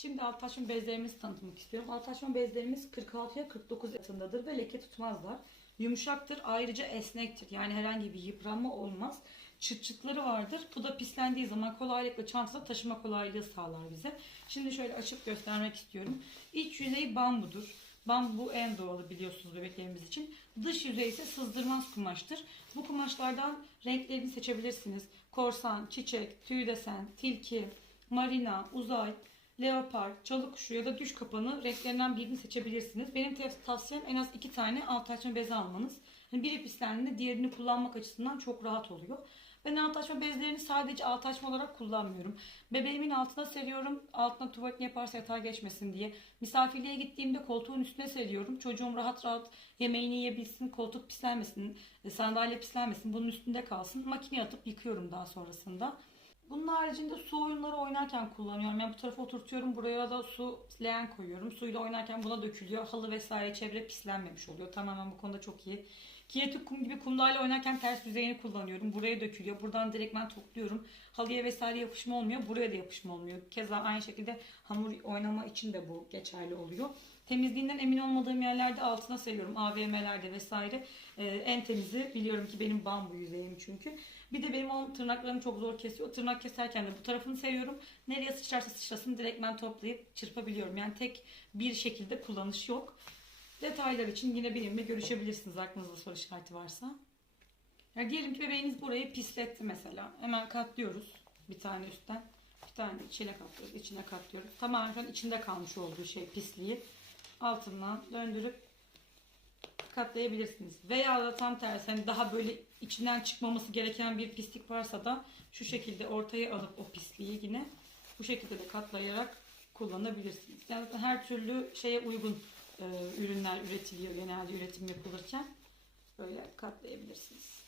Şimdi alt taşın bezlerimizi tanıtmak istiyorum. Alt taşın bezlerimiz 46'ya 49 arasındadır ve leke tutmazlar. Yumuşaktır, ayrıca esnektir. Yani herhangi bir yıpranma olmaz. Çıt çıtları vardır. Bu da pislendiği zaman kolaylıkla çantada taşıma kolaylığı sağlar bize. Şimdi şöyle açıp göstermek istiyorum. İç yüzeyi bambudur. Bambu en doğalı biliyorsunuz bebeklerimiz için. Dış yüzey ise sızdırmaz kumaştır. Bu kumaşlardan renklerini seçebilirsiniz. Korsan, çiçek, tüy desen, tilki, marina, uzay, leopar, çalı kuşu ya da düş kapanı renklerinden birini seçebilirsiniz. Benim tavsiyem en az iki tane alt açma bezi almanız. Yani biri pislendiğinde diğerini kullanmak açısından çok rahat oluyor. Ben alt açma bezlerini sadece alt açma olarak kullanmıyorum. Bebeğimin altına seriyorum. Altına tuvaletini yaparsa yatağa geçmesin diye. Misafirliğe gittiğimde koltuğun üstüne seriyorum. Çocuğum rahat rahat yemeğini yiyebilsin, koltuk pislenmesin, e, sandalye pislenmesin. Bunun üstünde kalsın. Makineye atıp yıkıyorum daha sonrasında. Bunun haricinde su oyunları oynarken kullanıyorum. Yani bu tarafa oturtuyorum. Buraya da su leğen koyuyorum. Suyla oynarken buna dökülüyor. Halı vesaire çevre pislenmemiş oluyor. Tamamen bu konuda çok iyi. Kinetik kum gibi kumlarla oynarken ters yüzeyini kullanıyorum. Buraya dökülüyor. Buradan direkt ben topluyorum. Halıya vesaire yapışma olmuyor. Buraya da yapışma olmuyor. Keza aynı şekilde hamur oynama için de bu geçerli oluyor. Temizliğinden emin olmadığım yerlerde altına seriyorum. AVM'lerde vesaire. Ee, en temizi biliyorum ki benim bambu yüzeyim çünkü. Bir de benim onun tırnaklarım çok zor kesiyor. Tırnak keserken de bu tarafını seviyorum. Nereye sıçrarsa sıçrasın direkt ben toplayıp çırpabiliyorum. Yani tek bir şekilde kullanış yok. Detaylar için yine benimle görüşebilirsiniz aklınızda soru işareti varsa. Ya diyelim ki bebeğiniz burayı pisletti mesela. Hemen katlıyoruz bir tane üstten. Bir tane içine katlıyoruz. içine katlıyoruz. Tamamen içinde kalmış olduğu şey pisliği. Altından döndürüp katlayabilirsiniz. Veya da tam tersi hani daha böyle içinden çıkmaması gereken bir pislik varsa da şu şekilde ortaya alıp o pisliği yine bu şekilde de katlayarak kullanabilirsiniz. Yani her türlü şeye uygun e, ürünler üretiliyor genelde üretim yapılırken. Böyle katlayabilirsiniz.